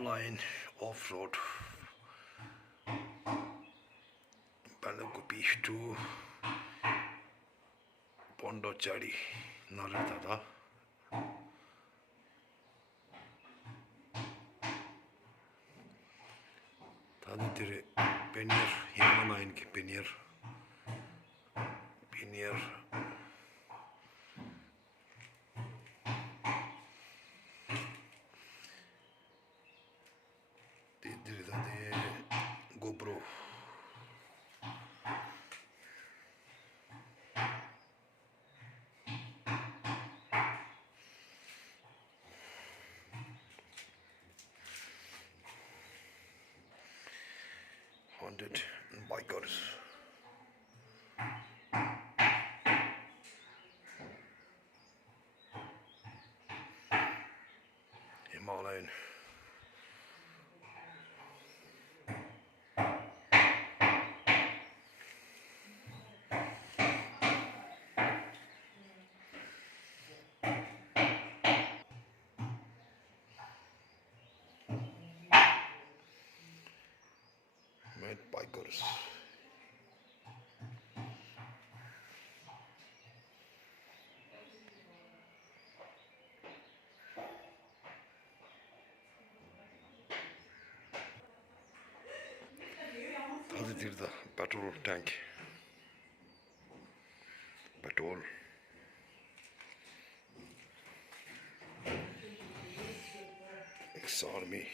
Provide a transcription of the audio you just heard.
Himalayan off-road. पहले to Pondicherry न रहता था. धीरे पेनियर Himalayan के पेनियर धीरे GoPro haunted bikers. Himalayan. Mad bikers. Here the petrol tank. Petrol. Ex-army.